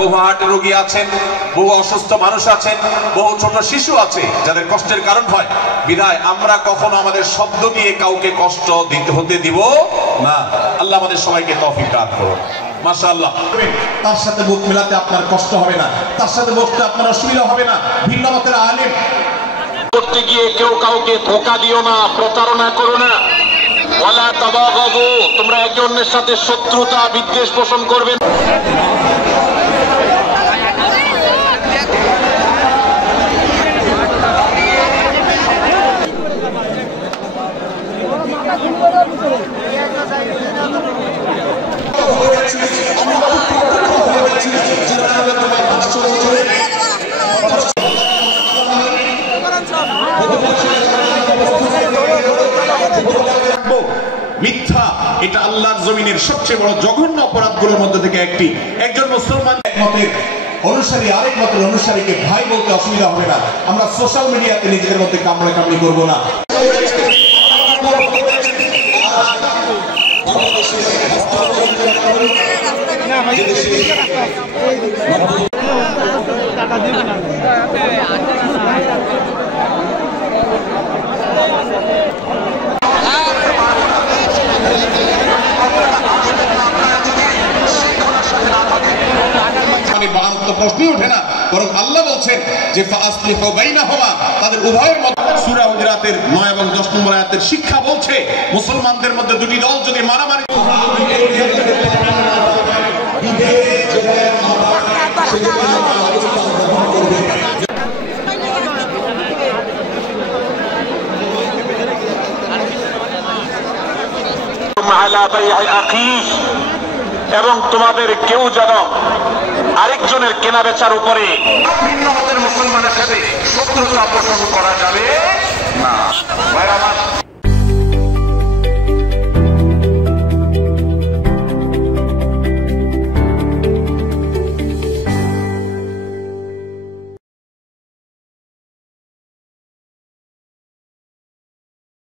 বহু হার্টের রোগী আছেন, বহু অসুস্থ মানুষ আছেন, বহু ছোট শিশু আছে যাদের কষ্টের কারণ হয়। বিধায় আমরা কখনো আমাদের শব্দ দিয়ে কাউকে কষ্ট হতে দিব না। আল্লাহ আমাদের সবাইকে তৌফিক দান করুন। মাশাআল্লাহ। তার সাথে মুখ মেলাতে আপনার কষ্ট হবে না, তার সাথে বসতে আপনার অসুবিধা হবে না। ভিন্ন মতের আলেম করতে গিয়ে কেউ কাউকে ধোঁকা দিও না, প্রতারণা করো না। ওয়ালা তাবাগাদু, তোমরা একে অন্যের সাথে শত্রুতা বিদ্বেষ পোষণ করবে না। মিথ্যা এটা আল্লাহর জমিনের সবচেয়ে বড় জঘন্য অপরাধগুলোর মধ্যে থেকে একটি। একজন মুসলমান এক মতের অনুসারী আরেক মতের অনুসারীকে ভাই বলতে অসুবিধা হবে না। আমরা সোশ্যাল মিডিয়াতে নিজেদের মধ্যে কামড়াকামড়ি করবো না। প্রশ্নই ওঠে না, বরং আল্লাহ বলছেন যে ফাসলিহু বাইনাহুমা, তাদের উভয়ের মধ্যে। সূরা হুজুরাতের 9 এবং 10 নম্বর আয়াতের শিক্ষা বলছে মুসলমানদের মধ্যে দুটি দল যদি মারামারি এবং তোমাদের কেউ যেন আরেকজনের কেনা বেচার উপরে ভিন্ন মতের মুসলমানের সাথে শত্রুতা পোষণ করা যাবে না।